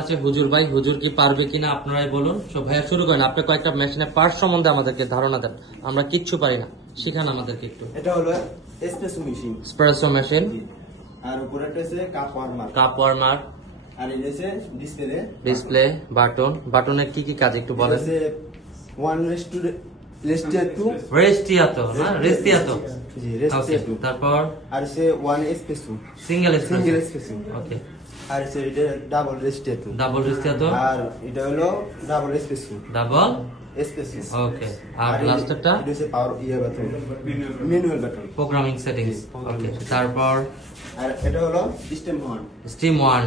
আছে হুজুর ভাই, হুজুর কি পারবে কিনা আপনারাই বলুন। সো ভাইয়া শুরু করেন, আপনি কয়েকটা মেশিনের পার্টস সম্বন্ধে আমাদেরকে ধারণা দেন, আমরা কিচ্ছু পারি না, শিখান আমাদেরকে একটু। এটা হলো এসপ্রেসো মেশিন। Espresso machine. আর উপরেটা হচ্ছে কাপ ওয়ার্মার। Cup warmer. আর এটা হচ্ছে ডিসপ্লে। Display, button. বাটনের কি কি কাজ একটু বলেন। ওয়ান রেস্টিয়াটো। রেস্টিয়াটো না, রেস্টিয়াটো। জি, রেস্টিয়াটো। তারপর আর হচ্ছে one espresso. Single single espresso. Okay. আর হচ্ছে এটা ডাবল রেস্টিয়াটো। Double ristretto. আর এটা হলো double espresso. Double espresso. Okay. আর লাস্টটা এটা হচ্ছে power button, manual button, programming settings. Okay. তারপর আর এটা হলো স্টিম ওয়ান। Steam one.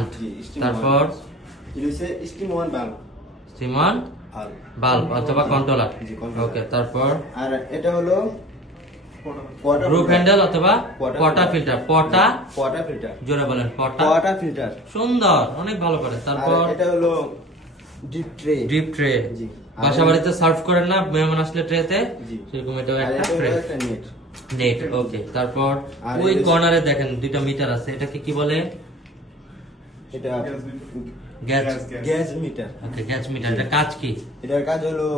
তারপর এটা হচ্ছে steam one bulb. Steam one bulb অথবা কন্ট্রোলার। ওকে। তারপর আর এটা হলো গ্রুপ হ্যান্ডেল অথবা পটা ফিল্টার। পটা ফিল্টার। জোরে বলেন, পটা ফিল্টার। সুন্দর, অনেক ভালো করে। তারপর এটা হলো ডিপ ট্রে। Drip tray. জি। বাসা বাড়িতে সার্ভ করেন না মেহমান আসলে ট্রেতে, সেরকম এটাও একটা ট্রে। নেট। ওকে। তারপর ওই কর্নারে দেখেন দুইটা মিটার আছে, এটাকে কি বলে? এটা গ্যাস মিটার। ওকে, গ্যাস মিটার। এটা কাজ কি? এটার কাজ হলো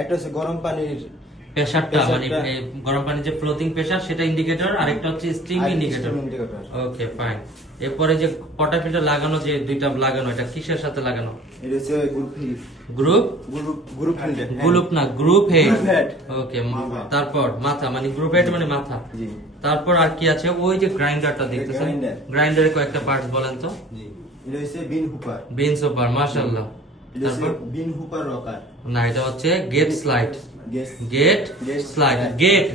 একটা হচ্ছে গরম পানির প্রেসারটা, মানে গরম পানির যে ফ্লোটিং প্রেসার সেটা ইন্ডিকেটর, আর একটা হচ্ছে স্টিম ইন্ডিকেটর। ওকে, ফাইন। এরপরে যে পটা ফিল্টার লাগানো, যে দুইটা লাগানো, এটা কিসের সাথে লাগানো? এটা হচ্ছে গ্রুপ ফিল্টার। গ্রুপ না, গ্রুপ হেড। ওকে। তারপর মাথা, মানে গ্রুপ হেড মানে মাথা। জি। তারপর আর কি আছে? ওই যে গ্রাইন্ডারটা দেখতেছেন, গ্রাইন্ডারের কয়েকটা পার্টস বলেন তো। জি। এটা হচ্ছে বিন হুপার। বিন সুপার, মাশাআল্লাহ। তারপর বিন হুপার রকার। না, এটা হচ্ছে gate slide. Gate slide.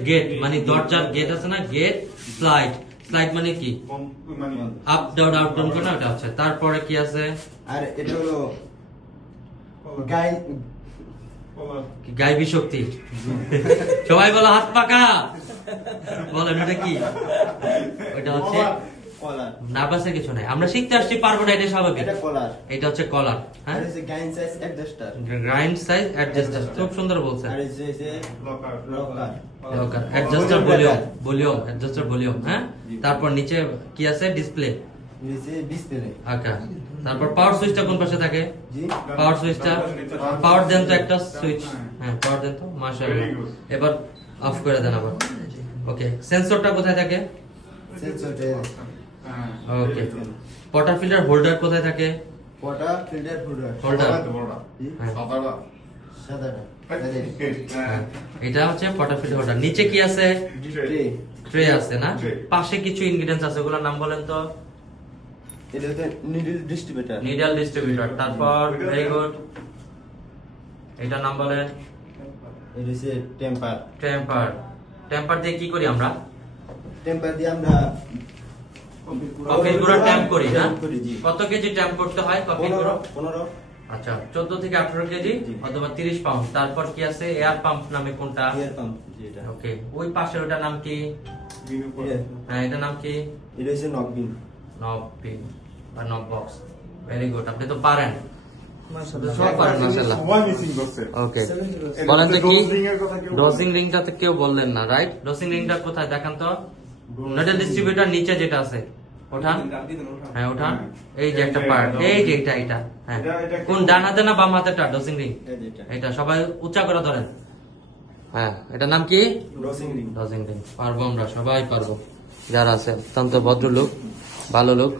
Gate মানে দরজার গেট আছে না, গেট স্লাইড। স্লাইড মানে কি? আপ ডাউন আপ ডাউন করে না, ওটা আছে। তারপরে কি আছে? আর এটা হলো গাইবী শক্তি। সবাই বলো হাত পাকা। বলেন এটা কি? ওটা হচ্ছে নার্ভাসের কিছু নাই, আমরা শিখতে আসছি, পারবো না, এটা স্বাভাবিক। এটা হচ্ছে কলার। হ্যাঁ, গ্রাইন্ড সাইজ অ্যাডজাস্টার। খুব সুন্দর বলছেন। Locker adjuster, volume adjuster, volume. হ্যাঁ। তারপর নিচে কি আছে? ডিসপ্লে। আচ্ছা। তারপর পাওয়ার সুইচটা কোন পাশে থাকে? পাওয়ার সুইচটা পাওয়ার দেন তো, একটা সুইচ। হ্যাঁ, পাওয়ার দেন তো, মাশাআল্লাহ। এবার অফ করে দেন আবার। ওকে। সেন্সরটা কোথায় থাকে? ওকে। পটা ফিল্টার হোল্ডার কোথায় থাকে? হোল্ডার। এটা হচ্ছে পটা ফিল্টার হোল্ডার। নিচে কি আছে? ট্রে আছে না? পাশে কিছু ইনগ্রেডিয়েন্টস আছে, ওগুলোর নাম বলেন তো। এটা হচ্ছে নিডল ডিস্ট্রিবিউটর। তারপর ভেরি গুড, এটা নাম বলেন। এটা হচ্ছে টেম্পার দিয়ে কি করি আমরা? টেম্পার দিয়ে আমরা কফির গুঁড়ো ট্যাম্প করি না? কত কেজি ট্যাম্প করতে হয় কফির গুঁড়ো? 15। আচ্ছা, 14 থেকে 18 কেজি অথবা 30 পাউন্ড। তারপর কি আছে? এয়ার পাম্প নামে কোনটা? এয়ার পাম্প যেটা। ওকে। ওই পাশের ওটার নাম কি? হ্যাঁ, এটার নাম কি? এটা হচ্ছে নববিন বা নব বক্স। ভেরি গুড, আপনি তো পারেন। ওকে। বলেন তো কি ডোজিং রিংটাতে কেউ বললেন না, রাইট? ডোজিং রিংটা কোথায় দেখান তো? নিডল ডিস্ট্রিবিউটর নিচে যেটা আছে, ওঠান। হ্যাঁ, ওঠান। এই যে একটা পার্ট, এই যে এটা। হ্যাঁ, কোন ডান হাতে না বাম হাতেটা ডোজিং রিং? এটা সবাই উঁচা করে ধরেন। হ্যাঁ, এটার নাম কি? Dosing ring. পারবো আমরা, সবাই পারবো যারা আছে। অত্যন্ত ভদ্রলোক, ভালো লোক।